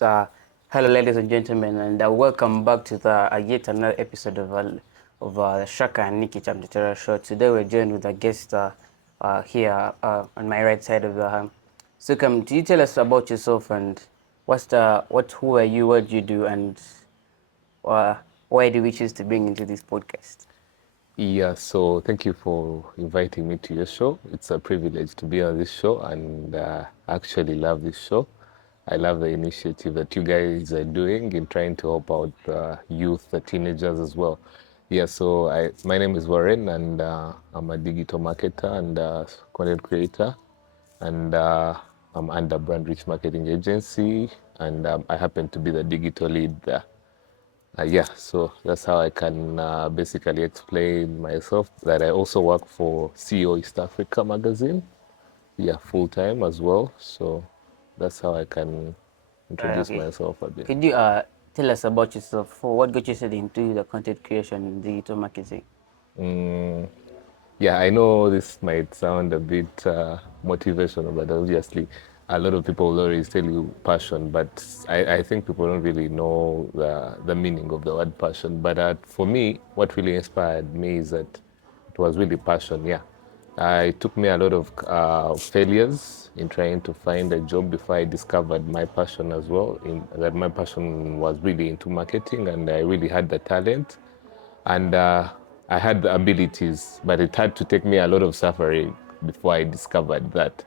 Uh, Hello, ladies and gentlemen, and welcome back to the yet another episode of Shaka and Nikki Chamtitera Show. Today, we're joined with a guest here on my right side of the So, come, do you tell us about yourself and who are you, what do you do, and uh, why do we choose to bring into this podcast? Yeah, so thank you for inviting me to your show. It's a privilege to be on this show, and I actually love this show. I love the initiative that you guys are doing in trying to help out the youth, the teenagers as well. Yeah, so my name is Warren, and I'm a digital marketer and content creator, and I'm under Brand Rich Marketing Agency, and I happen to be the digital lead there. Yeah, so that's how I can basically explain myself. That I also work for CEO East Africa magazine, yeah, full time as well. So that's how I can introduce Okay. myself a bit. Could you tell us about yourself? For what got you started into the content creation and digital marketing? Mm, yeah, I know this might sound a bit motivational, but obviously a lot of people will always tell you passion, but I think people don't really know the meaning of the word passion. But for me, what really inspired me is that it was really passion, yeah. It took me a lot of failures in trying to find a job before I discovered my passion as well. That my passion was really into marketing, and I really had the talent, and I had the abilities, but it had to take me a lot of suffering before I discovered that.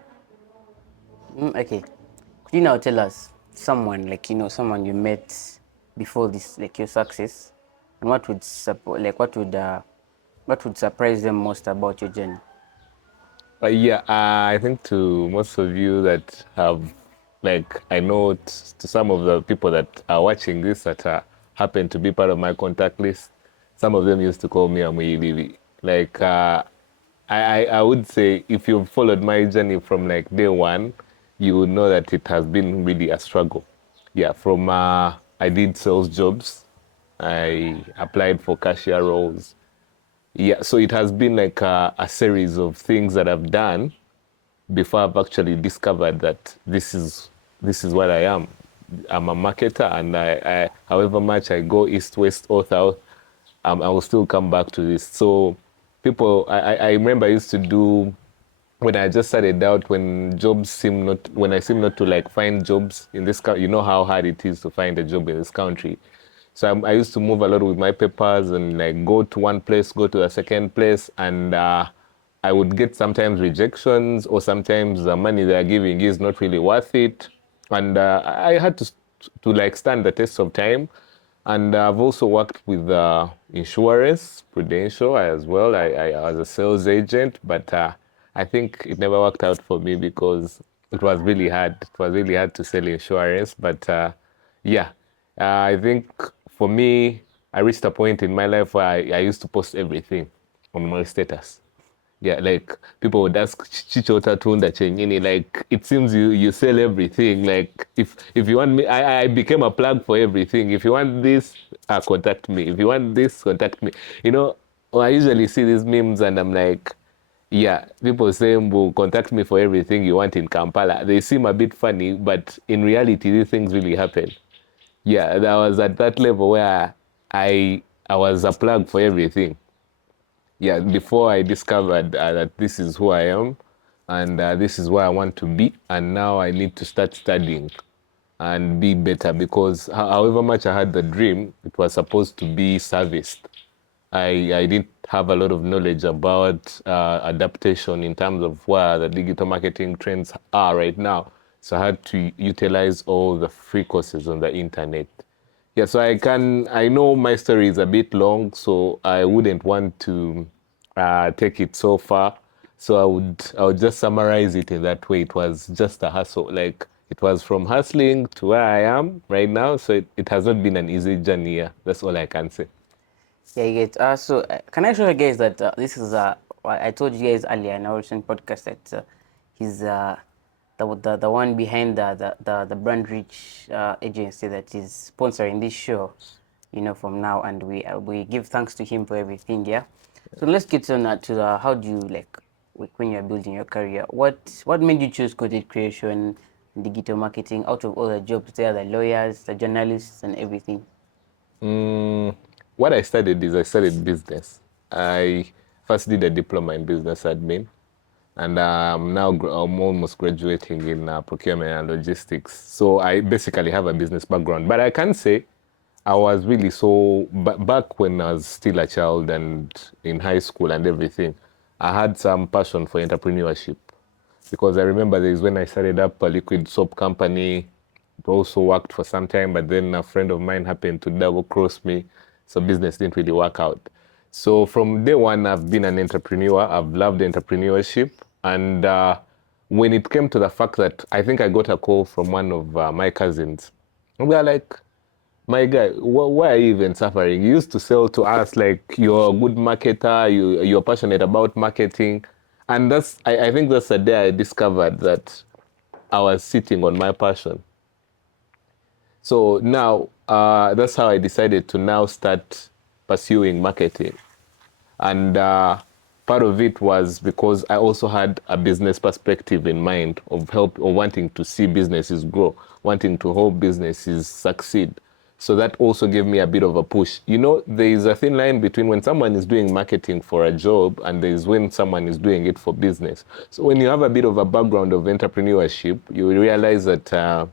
Okay. Could you now tell us someone someone you met before this like your success, and what would support like what would surprise them most about your journey? Yeah, I think to most of you that have, like, I know to some of the people that are watching this that happen to be part of my contact list, some of them used to call me a Muilivi. Like, I would say if you've followed my journey from like day one, you would know that it has been really a struggle. Yeah, from I did sales jobs, I applied for cashier roles. Yeah, so it has been like a series of things that I've done before I've actually discovered that this is what I am. I'm a marketer, and however much I go east, west, or south, I will still come back to this. So I remember I used to do when I just started out, when I seem not to like find jobs in this country. You know how hard it is to find a job in this country. So I used to move a lot with my papers and like go to one place, go to a second place, and I would get sometimes rejections, or sometimes the money they are giving is not really worth it, and I had to like stand the test of time. And I've also worked with insurance, Prudential as well. I was a sales agent, but I think it never worked out for me because it was really hard. It was really hard to sell insurance. But yeah, I think for me, I reached a point in my life where I used to post everything on my status. Yeah, like people would ask Chicho Tatunda Chenyini, like it seems you sell everything. Like if you want me, I became a plug for everything. If you want this, contact me. If you want this, contact me. You know, I usually see these memes and I'm like, yeah, people say, will contact me for everything you want in Kampala. They seem a bit funny, but in reality, these things really happen. Yeah, that was at that level where I was a plug for everything. Yeah, before I discovered that this is who I am, and this is where I want to be, and now I need to start studying and be better, because however much I had the dream, it was supposed to be serviced. I didn't have a lot of knowledge about adaptation in terms of where the digital marketing trends are right now. So I had to utilize all the free courses on the internet. Yeah, so I know my story is a bit long, so I wouldn't want to take it so far. So I would just summarize it in that way. It was just a hustle. Like, it was from hustling to where I am right now. So it has not been an easy journey. Yeah, that's all I can say. Yeah, you get. Can I show you guys that this is I told you guys earlier in our recent podcast that he's the one behind the brand rich agency that is sponsoring this show, from now, and we give thanks to him for everything. Yeah. So let's get on to how do you like when you're building your career? What made you choose content creation? digital marketing? Out of all the jobs, there are the lawyers, the journalists, and everything. What I studied is I studied business. I first did a diploma in business admin, and now I'm almost graduating in procurement and logistics. So I basically have a business background. But I can say I was really so back when I was still a child and in high school and everything, I had some passion for entrepreneurship because I remember there is when I started up a liquid soap company. It also worked for some time, but then a friend of mine happened to double cross me, so business didn't really work out. So from day one, I've been an entrepreneur. I've loved entrepreneurship, and when it came to the fact that I think I got a call from one of my cousins, and we are like, my guy, why are you even suffering? You used to sell to us like you're a good marketer, you're passionate about marketing. And I think that's the day I discovered that I was sitting on my passion. So now that's how I decided to now start pursuing marketing. And part of it was because I also had a business perspective in mind of help or wanting to see businesses grow, wanting to help businesses succeed. So that also gave me a bit of a push. You know, there is a thin line between when someone is doing marketing for a job and there is when someone is doing it for business. So when you have a bit of a background of entrepreneurship, you realize that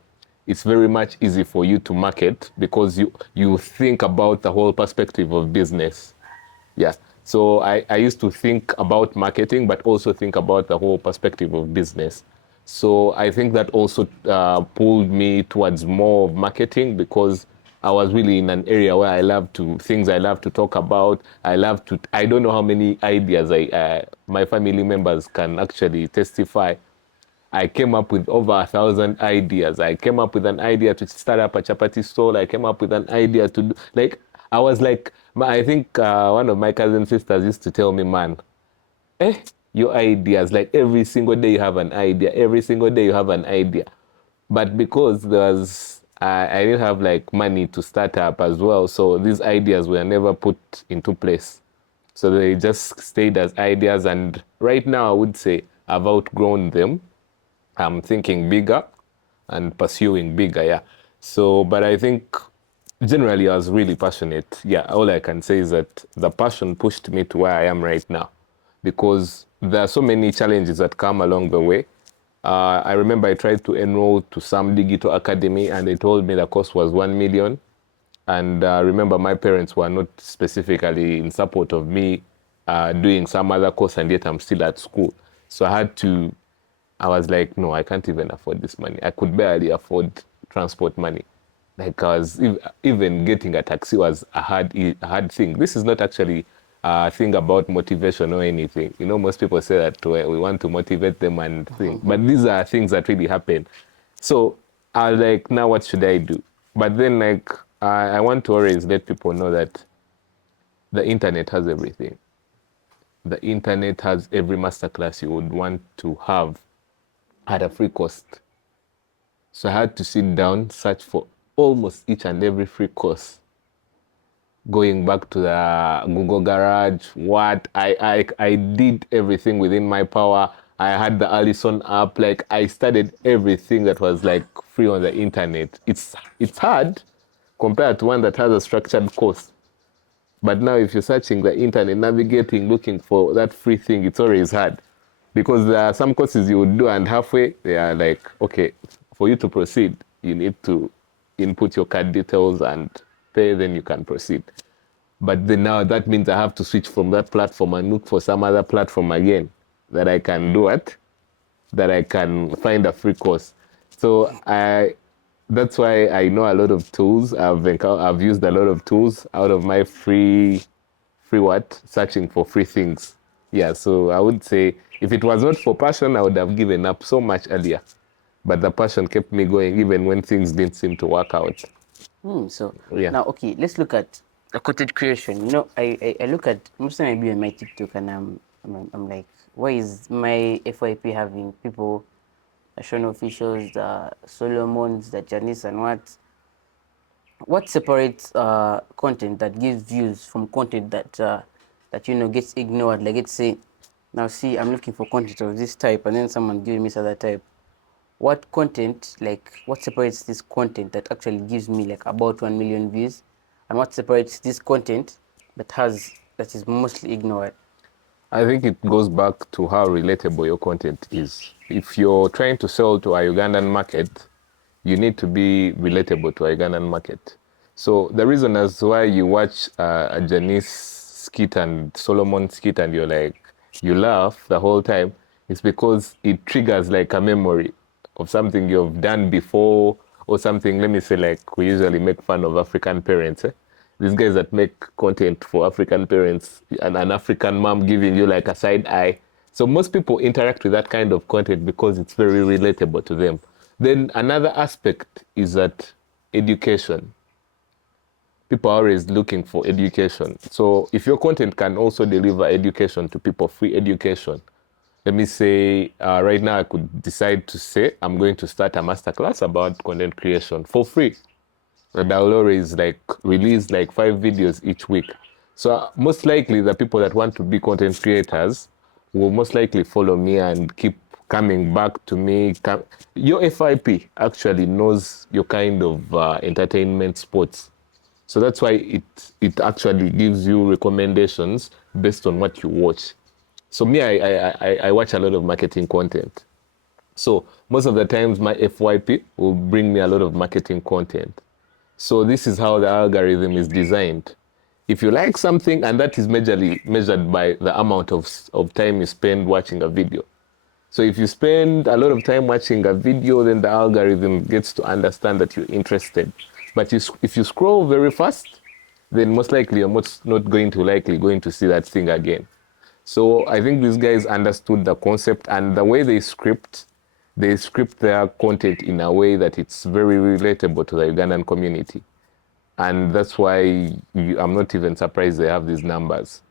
it's very much easy for you to market because you think about the whole perspective of business. Yeah. So I used to think about marketing, but also think about the whole perspective of business. So I think that also pulled me towards more of marketing because I was really in an area where things I love to talk about. I don't know how many ideas my family members can actually testify. I came up with over 1,000 ideas. I came up with an idea to start up a chapati stall. I came up with an idea to do, like, I was like, I think one of my cousin sisters used to tell me, man, eh, your ideas, like every single day you have an idea. Every single day you have an idea. But because I didn't have like money to start up as well. So these ideas were never put into place. So they just stayed as ideas. And right now I would say I've outgrown them. I'm thinking bigger and pursuing bigger, yeah. So, but I think generally I was really passionate. Yeah, all I can say is that the passion pushed me to where I am right now because there are so many challenges that come along the way. I remember I tried to enroll to some digital academy and they told me the cost was 1 million. And remember, my parents were not specifically in support of me doing some other course, and yet I'm still at school. So I was like, no, I can't even afford this money. I could barely afford transport money. Like, even getting a taxi was a hard thing. This is not actually a thing about motivation or anything. You know, most people say that we want to motivate them and things, but these are things that really happen. So I was like, now what should I do? But then, like, I want to always let people know that the internet has everything. The internet has every masterclass you would want to have at a free cost. So I had to sit down, search for almost each and every free course. Going back to the Google Garage, I did everything within my power. I had the Allison app, like I studied everything that was like free on the internet. It's hard compared to one that has a structured course. But now if you're searching the internet, navigating, looking for that free thing, it's always hard. Because there are some courses you would do and halfway they are like, okay, for you to proceed, you need to input your card details and pay, then you can proceed. But then now that means I have to switch from that platform and look for some other platform again that I can do it, that I can find a free course. So that's why I know a lot of tools. I've used a lot of tools out of my free what? Searching for free things. Yeah, so I would say if it was not for passion, I would have given up so much earlier. But the passion kept me going even when things didn't seem to work out. So Yeah. now, okay, let's look at the content creation. You know, I look at most of my on my TikTok and I'm like, why is my FYP having people, the Sean officials, the Solomons, the Janice, and what separates content that gives views from content that gets ignored? Like, let's say, now see, I'm looking for content of this type, and then someone gives me this other type. what content, like what separates this content that actually gives me like about 1 million views, and what separates this content that is mostly ignored. I think it goes back to how relatable your content is. If you're trying to sell to a Ugandan market, you need to be relatable to a Ugandan market. So the reason as why you watch a Janice skit and Solomon skit and you're like, you laugh the whole time, is because it triggers like a memory of something you've done before or something. Let me say, like, we usually make fun of African parents. These guys that make content for African parents and an African mom giving you like a side eye. So most people interact with that kind of content because it's very relatable to them. Then another aspect is that education. People are always looking for education. So if your content can also deliver education to people, free education, let me say right now I could decide to say I'm going to start a masterclass about content creation for free. And I'll always like release like 5 videos each week. So most likely the people that want to be content creators will most likely follow me and keep coming back to me. Your FIP actually knows your kind of entertainment sports. So that's why it actually gives you recommendations based on what you watch. So me, I watch a lot of marketing content. So most of the times my FYP will bring me a lot of marketing content. So this is how the algorithm is designed. If you like something, and that is majorly measured by the amount of time you spend watching a video. So if you spend a lot of time watching a video, then the algorithm gets to understand that you're interested. But if you scroll very fast, then most likely you're not going to see that thing again. So I think these guys understood the concept, and the way they script their content in a way that it's very relatable to the Ugandan community. And that's why I'm not even surprised they have these numbers.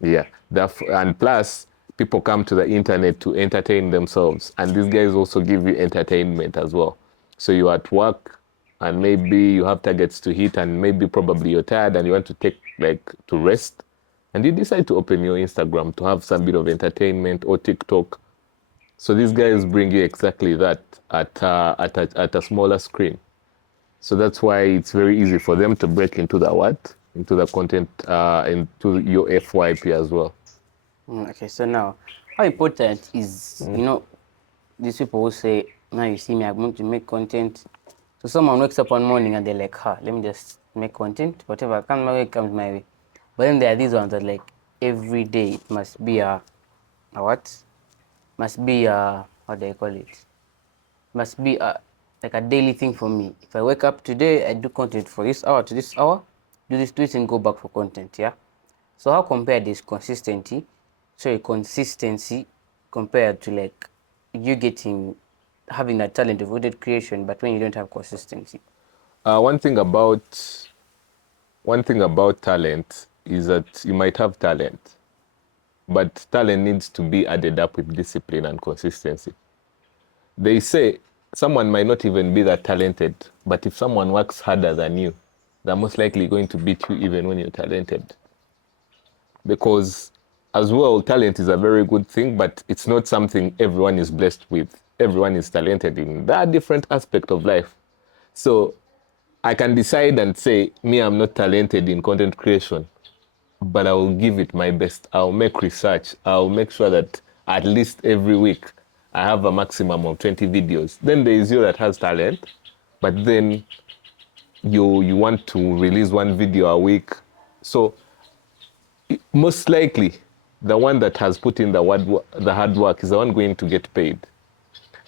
Yeah. And plus, people come to the internet to entertain themselves. And these guys also give you entertainment as well. So you're at work and maybe you have targets to hit and maybe probably you're tired and you want to take to rest. And you decide to open your Instagram to have some bit of entertainment or TikTok. So these guys bring you exactly that at a smaller screen. So that's why it's very easy for them to break into the what? Into the content, into your FYP as well. Okay, so now, how important is, these people who say, now you see me, I'm going to make content. So someone wakes up one morning and they're like, let me just make content, whatever comes my way, comes my way. But then there are these ones that like every day it must be a what? Must be how do I call it? Must be like a daily thing for me. If I wake up today, I do content for this hour to this hour, do this and go back for content, yeah? So how compared is consistency compared to like you having that talent of content creation, but when you don't have consistency? One thing about talent is that you might have talent, but talent needs to be added up with discipline and consistency. They say someone might not even be that talented, but if someone works harder than you, they're most likely going to beat you even when you're talented. Because as well, talent is a very good thing, but it's not something everyone is blessed with. Everyone is talented in that different aspect of life. So I can decide and say, me, I'm not talented in content creation, but I will give it my best. I'll make research. I'll make sure that at least every week I have a maximum of 20 videos. Then there is you that has talent, but then you want to release one video a week. So most likely the one that has put in the hard work is the one going to get paid.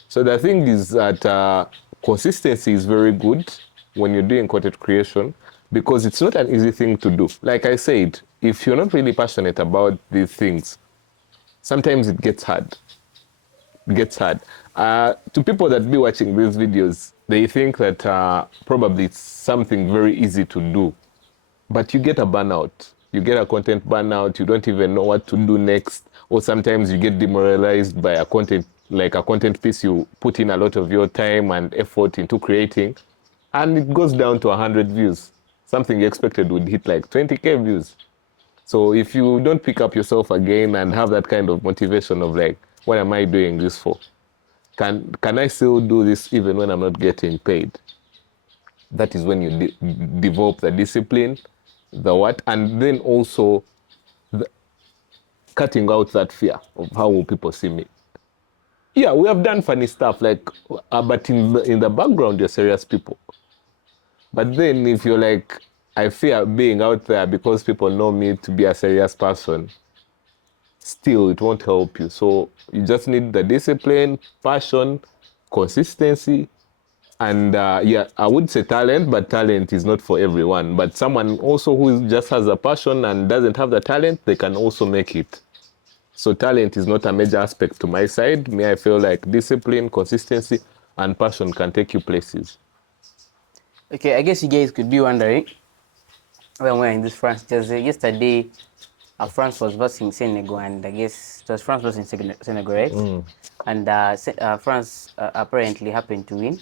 So the thing is that consistency is very good when you're doing content creation because it's not an easy thing to do. Like I said, if you're not really passionate about these things, sometimes it gets hard. It gets hard. To people that be watching these videos, they think that probably it's something very easy to do. But you get a burnout. You get a content burnout. You don't even know what to do next. Or sometimes you get demoralized by a content piece you put in a lot of your time and effort into creating. And it goes down to 100 views. Something you expected would hit like 20K views. So if you don't pick up yourself again and have that kind of motivation of like, what am I doing this for? can I still do this even when I'm not getting paid? That is when you develop the discipline, the what, and then also the, cutting out that fear of how will people see me. Yeah, we have done funny stuff, like, but in the background, you're serious people. But then if you're like, I fear being out there because people know me to be a serious person, still it won't help you. So you just need the discipline, passion, consistency, and yeah, I would say talent, but talent is not for everyone. But someone also who just has a passion and doesn't have the talent, they can also make it. So talent is not a major aspect to my side. Me, I feel like discipline, consistency, and passion can take you places. Okay, I guess you guys could be wondering when we're in this France jersey. Yesterday, France was versus Senegal, and I guess it was France versus Senegal, right? And France apparently happened to win.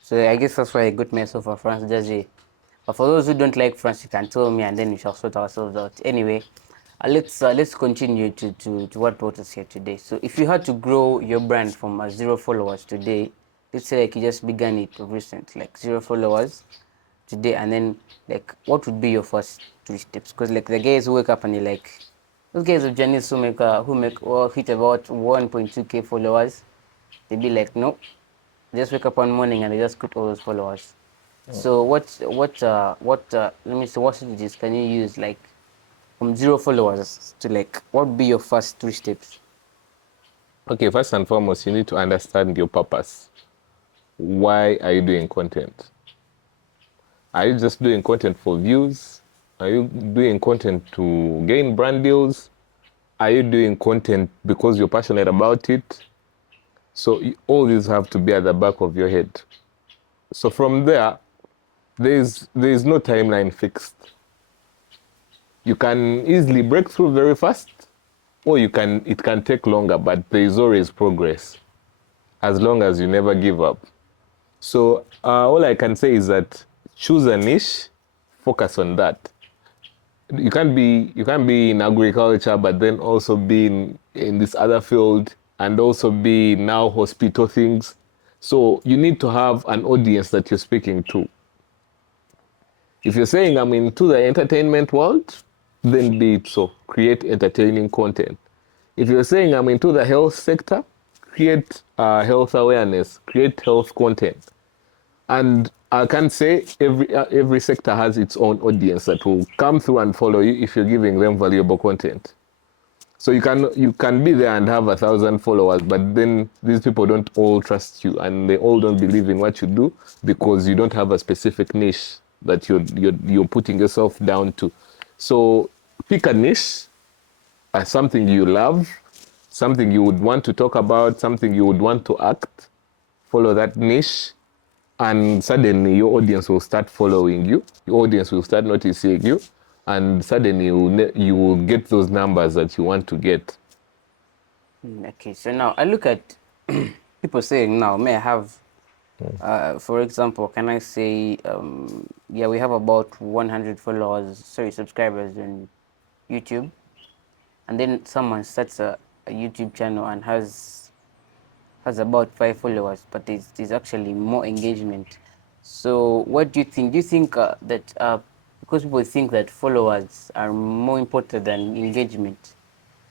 So I guess that's why I got myself a France jersey. But for those who don't like France, you can tell me, and then we shall sort ourselves out. Anyway, let's continue to what brought us here today. So if you had to grow your brand from 0 followers today, let's say like you just began it recent, like 0 followers today, and then like what would be your first 3 steps? Because like the guys who wake up and you're like, those guys of journalists who make or hit about 1.2k followers, they be like, no, just wake up one morning and they just quit all those followers. So let me see, what strategies can you use like from 0 followers to like what would be your first 3 steps? Okay, first and foremost, you need to understand your purpose. Why are you doing content? Are you just doing content for views? Are you doing content to gain brand deals? Are you doing content because you're passionate about it? So all these have to be at the back of your head. So from there, there is no timeline fixed. You can easily break through very fast, or it can take longer, but there is always progress as long as you never give up. So all I can say is that choose a niche, focus on that. You can't be in agriculture, but then also be in this other field and also be now hospital things. So you need to have an audience that you're speaking to. If you're saying I'm into the entertainment world, then be it so. Create entertaining content. If you're saying I'm into the health sector, create health awareness, create health content. And I can say every sector has its own audience that will come through and follow you if you're giving them valuable content. So you can be there and have 1,000 followers, but then these people don't all trust you and they all don't believe in what you do because you don't have a specific niche that you're putting yourself down to. So pick a niche, something you love, something you would want to talk about, something you would want to act. Follow that niche, and suddenly your audience will start following you. Your audience will start noticing you, and suddenly you will get those numbers that you want to get. Okay, so now I look at people saying now, may I have, for example, can I say, yeah, we have about 100 followers, sorry, subscribers on YouTube, and then someone starts a YouTube channel and has about 5 followers, but there's actually more engagement. So what do you think? Do you think that because people think that followers are more important than engagement,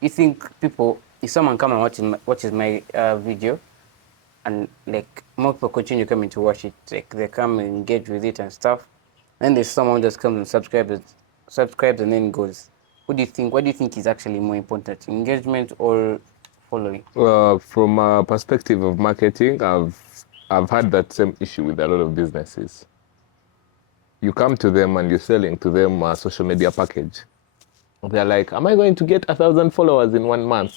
you think people, if someone come and watches my video, and like more people continue coming to watch it, like they come and engage with it and stuff, and there's someone just comes and subscribes and then goes. What do you think? What do you think is actually more important, engagement or following? From a perspective of marketing, I've had that same issue with a lot of businesses. You come to them and you're selling to them a social media package. They're like, am I going to get 1,000 followers in 1 month?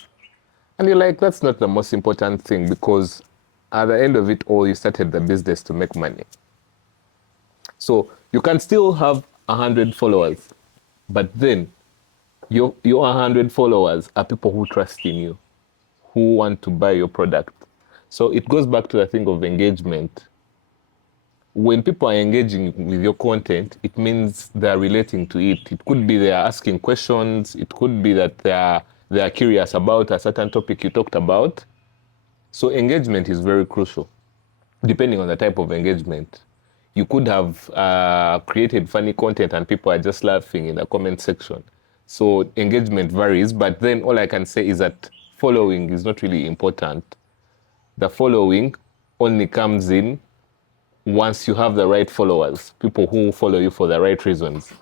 And you're like, that's not the most important thing, because at the end of it all, you started the business to make money. So you can still have 100 followers, but then your 100 followers are people who trust in you, who want to buy your product. So it goes back to the thing of engagement. When people are engaging with your content, it means they are relating to it. It could be they are asking questions. It could be that they are curious about a certain topic you talked about. So engagement is very crucial, depending on the type of engagement. You could have created funny content and people are just laughing in the comment section. So engagement varies, but then all I can say is that following is not really important. The following only comes in once you have the right followers, people who follow you for the right reasons.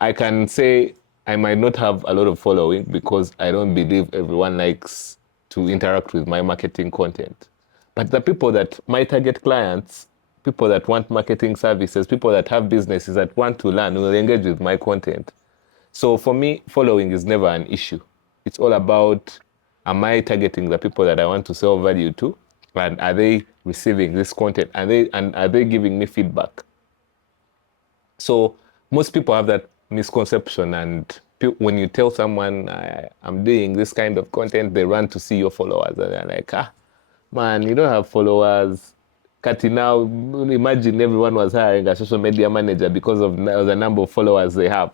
I can say I might not have a lot of following because I don't believe everyone likes to interact with my marketing content. But the people that my target clients, people that want marketing services, people that have businesses that want to learn will engage with my content. So for me, following is never an issue. It's all about, am I targeting the people that I want to sell value to? And are they receiving this content? Are they giving me feedback? So most people have that misconception, and when you tell someone I'm doing this kind of content, they run to see your followers, and they're like, man, you don't have followers. Kati now, imagine everyone was hiring a social media manager because of the number of followers they have.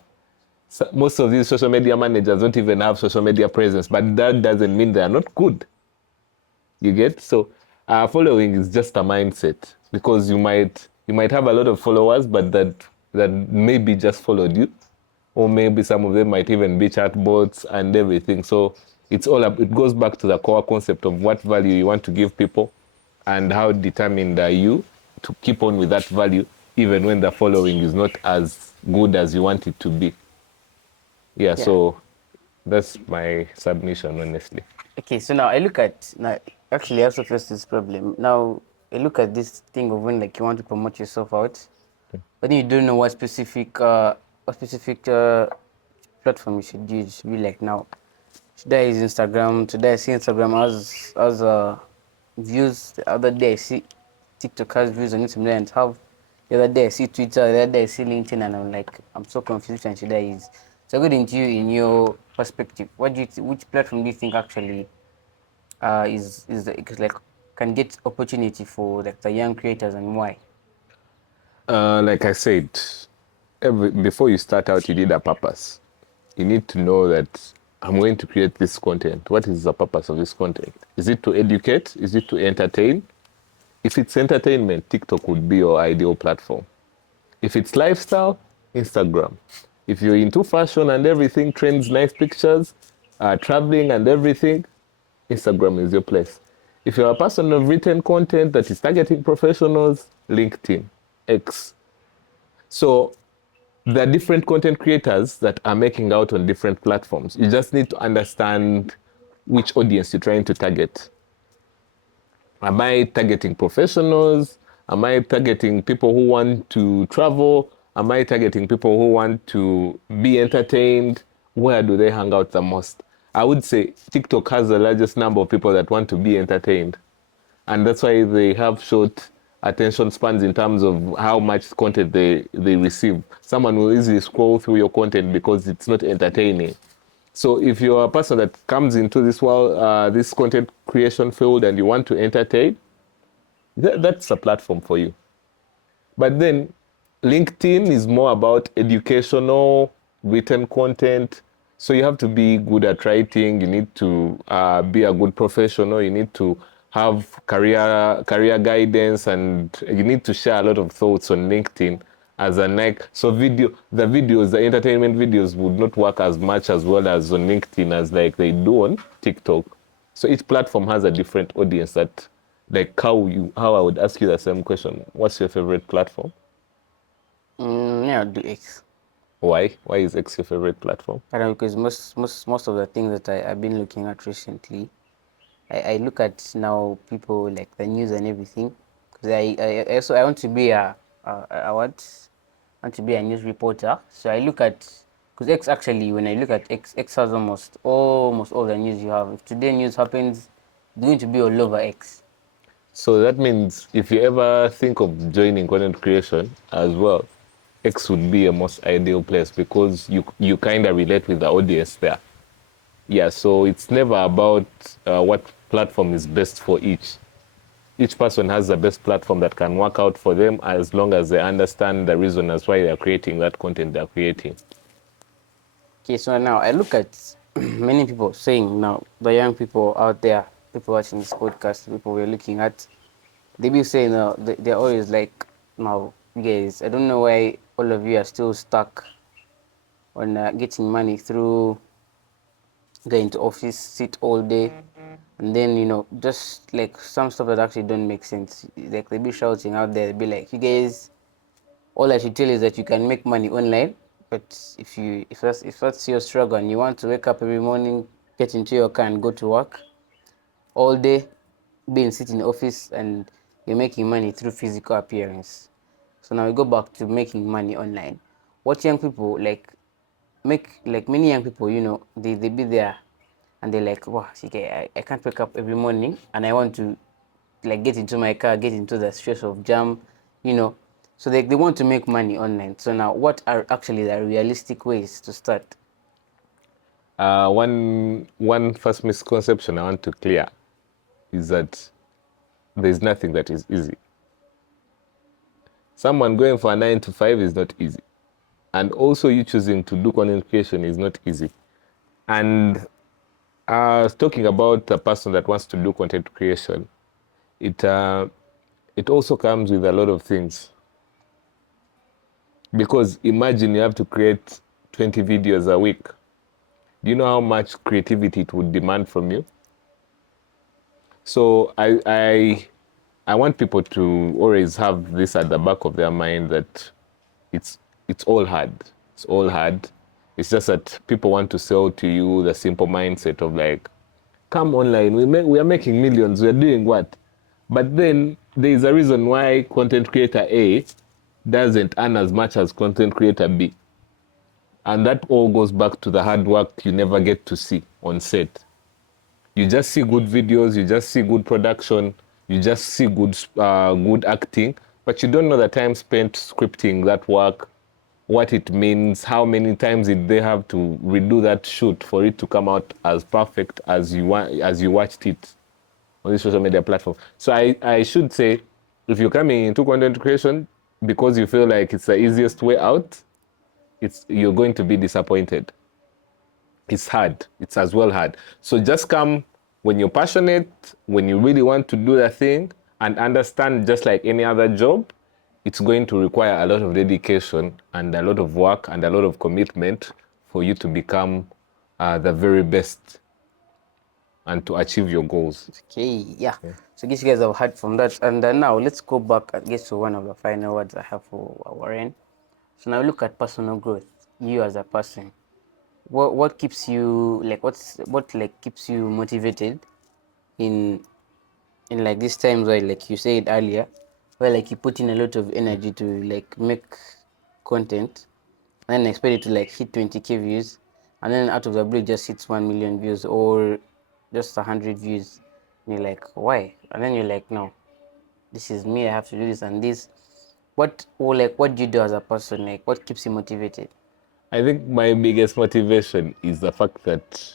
So most of these social media managers don't even have social media presence, but that doesn't mean they are not good. You get? So following is just a mindset, because you might have a lot of followers, but that maybe just followed you, or maybe some of them might even be chatbots and everything. So it goes back to the core concept of what value you want to give people, and how determined are you to keep on with that value even when the following is not as good as you want it to be. Yeah, Yeah. so that's my submission, honestly. Okay, so now I look at now actually I also face this problem. Now I look at this thing of when like you want to promote yourself out, but then you don't know what specific platform you should use. Be like now, should I use Instagram? Should I see Instagram as views? The other day I see TikTok has views on Instagram and have the other day I see Twitter, the other day I see LinkedIn, and I'm like I'm so confused and should I use? So according to you, in your perspective, what do you which platform do you think actually like can get opportunity for like the young creators and why? Like I said, before you start out, you need a purpose. You need to know that I'm going to create this content. What is the purpose of this content? Is it to educate? Is it to entertain? If it's entertainment, TikTok would be your ideal platform. If it's lifestyle, Instagram. If you're into fashion and everything, trends, nice pictures, traveling and everything, Instagram is your place. If you're a person of written content that is targeting professionals, LinkedIn, X. So there are different content creators that are making out on different platforms. You just need to understand which audience you're trying to target. Am I targeting professionals? Am I targeting people who want to travel? Am I targeting people who want to be entertained? Where do they hang out the most? I would say TikTok has the largest number of people that want to be entertained. And that's why they have short attention spans in terms of how much content they receive. Someone will easily scroll through your content because it's not entertaining. So if you're a person that comes into this world, this content creation field, and you want to entertain, that's a platform for you. But then LinkedIn is more about educational written content. So you have to be good at writing. You need to be a good professional. You need to have career guidance, and you need to share a lot of thoughts on LinkedIn as a like. So the entertainment videos would not work as much as well as on LinkedIn as like they do on TikTok. So each platform has a different audience that, like how I would ask you the same question. What's your favorite platform? Yeah, I'll do X. Why? Why is X your favorite platform? I don't know, because most of the things that I've been looking at recently, I look at now people like the news and everything. Because I also I want to be I want to be a news reporter. So I look at because X actually when I look at X has almost all the news you have. If today news happens, it's going to be all over X. So that means if you ever think of joining content creation as well, X would be a most ideal place because you kind of relate with the audience there. Yeah, so it's never about what platform is best for each. Each person has the best platform that can work out for them as long as they understand the reason as why they're creating that content they're creating. Okay, so now I look at many people saying now the young people out there, people watching this podcast, people we're looking at, they be saying, they're always like, now, guys, I don't know why all of you are still stuck on getting money through going to office, sit all day, and then just like some stuff that actually don't make sense. Like they be shouting out there, they be like, you guys, all I should tell you is that you can make money online, but if that's your struggle and you want to wake up every morning, get into your car and go to work all day, being sit in the office and you're making money through physical appearance. So now we go back to making money online. What young people make, like many young people, they be there and they're like, wow, okay, I can't wake up every morning and I want to like get into my car, get into the stress of jam, you know. So they want to make money online. So now what are actually the realistic ways to start? One first misconception I want to clear is that there's nothing that is easy. Someone going for a 9 to 5 is not easy. And also you choosing to do content creation is not easy. And talking about a person that wants to do content creation, it also comes with a lot of things. Because imagine you have to create 20 videos a week. Do you know how much creativity it would demand from you? So I want people to always have this at the back of their mind that it's all hard. It's all hard. It's just that people want to sell to you the simple mindset of like, come online, we are making millions, we are doing what? But then there is a reason why content creator A doesn't earn as much as content creator B. And that all goes back to the hard work you never get to see on set. You just see good videos, you just see good production, you just see good acting, but you don't know the time spent scripting that work, what it means, how many times did they have to redo that shoot for it to come out as perfect as you watched it on the social media platform. So I should say, if you're coming into content creation because you feel like it's the easiest way out, you're going to be disappointed. It's hard. It's as well hard. So just come when you're passionate, when you really want to do the thing, and understand, just like any other job, it's going to require a lot of dedication and a lot of work and a lot of commitment for you to become the very best and to achieve your goals. Okay, yeah. So I guess you guys have heard from that. And now let's go back, I guess, to one of the final words I have for Warren. So now look at personal growth. You as a person, what keeps you like what like keeps you motivated in like these times where, like you said earlier, where like you put in a lot of energy to like make content and then expect it to like hit 20k views, and then out of the blue just hits 1 million views or just 100 views, and you're like, why? And then you're like, no, this is me, I have to do this and this. What do you do as a person? Like what keeps you motivated? I think my biggest motivation is the fact that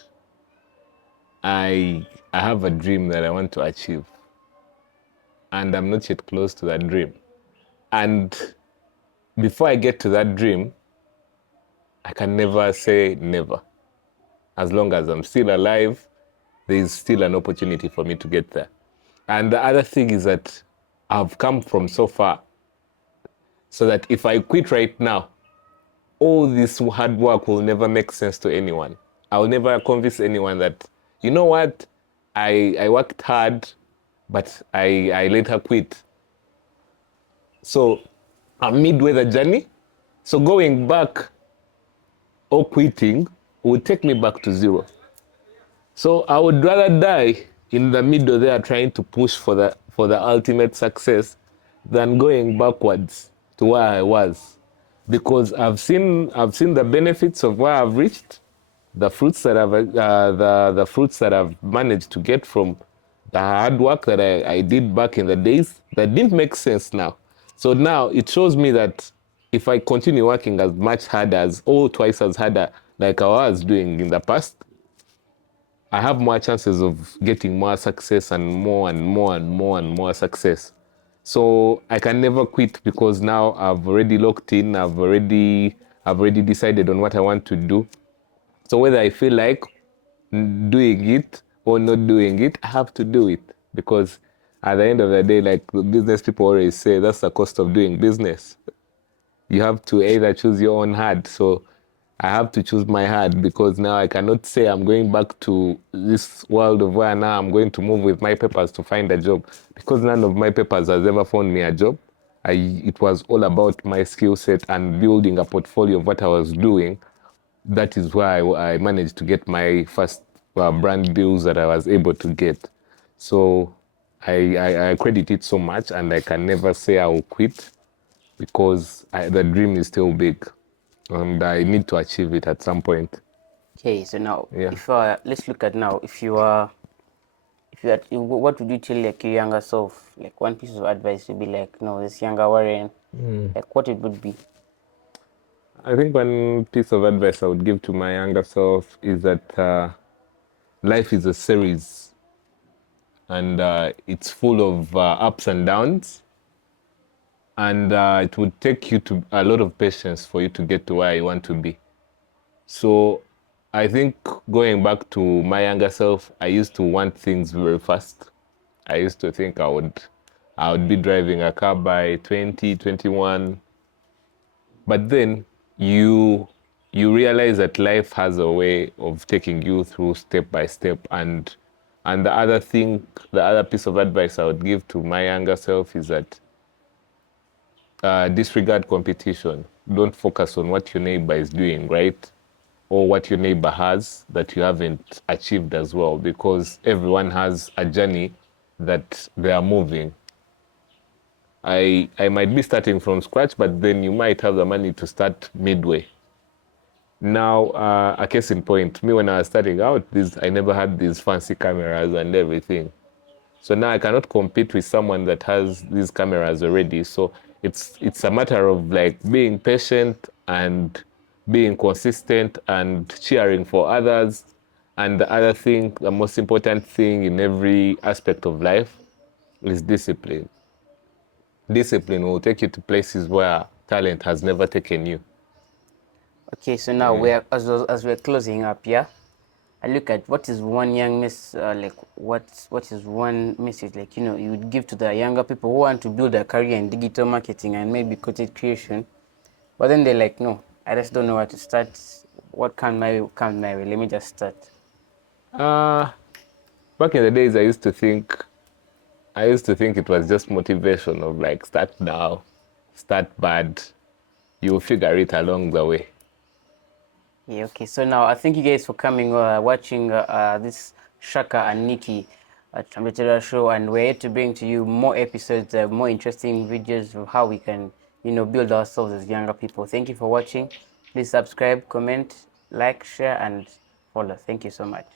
I have a dream that I want to achieve, and I'm not yet close to that dream. And before I get to that dream, I can never say never. As long as I'm still alive, there is still an opportunity for me to get there. And the other thing is that I've come from so far, so that if I quit right now, all this hard work will never make sense to anyone. I will never convince anyone that, you know what, I worked hard, but I later quit. So I'm midway the journey. So going back or quitting will take me back to zero. So I would rather die in the middle there trying to push for the ultimate success than going backwards to where I was. Because I've seen the benefits of where I've reached, the fruits that the fruits that I've managed to get from the hard work that I did back in the days that didn't make sense now. So now it shows me that if I continue working as much harder as or twice as harder like I was doing in the past, I have more chances of getting more success and more and more and more and more success. So I can never quit because now I've already locked in. I've already decided on what I want to do. So whether I feel like doing it or not doing it, I have to do it because at the end of the day, like the business people always say, that's the cost of doing business. You have to either choose your own hard. So I have to choose my hard because now I cannot say I'm going back to this world of where now I'm going to move with my papers to find a job because none of my papers has ever found me a job. It was all about my skill set and building a portfolio of what I was doing. That is why I managed to get my first brand deals that I was able to get. So I credit it so much, and I can never say I will quit because the dream is still big and I need to achieve it at some point. Okay, so now Yeah. if let's look at now if you had, what would you tell like your younger self? Like one piece of advice would be like, no, this younger Warren, like what it would be. I think one piece of advice I would give to my younger self is that life is a series and it's full of ups and downs. And it would take you to a lot of patience for you to get to where you want to be. So I think going back to my younger self, I used to want things very fast. I used to think I would be driving a car by 20, 21. But then you you realize that life has a way of taking you through step by step. And the other piece of advice I would give to my younger self is that disregard competition. Don't focus on what your neighbor is doing, right? Or what your neighbor has that you haven't achieved as well, because everyone has a journey that they are moving. I might be starting from scratch, but then you might have the money to start midway. Now, a case in point, me when I was starting out, I never had these fancy cameras and everything. So now I cannot compete with someone that has these cameras already. So it's a matter of like being patient and being consistent and cheering for others. And the other thing, the most important thing in every aspect of life is discipline. Discipline will take you to places where talent has never taken you. Okay, so now we're as we're closing up, yeah. I look at what is one young like what is one message like you would give to the younger people who want to build a career in digital marketing and maybe content creation, but then they're like, no, I just don't know where to start. What can my way? Let me just start. Uh, Back in the days, I used to think it was just motivation of like start now, start bad, you'll figure it along the way. Yeah, okay. So now I thank you guys for coming, watching this Shaka and Nikki Chambetera show, and we're here to bring to you more episodes, more interesting videos of how we can, build ourselves as younger people. Thank you for watching. Please subscribe, comment, like, share, and follow. Thank you so much.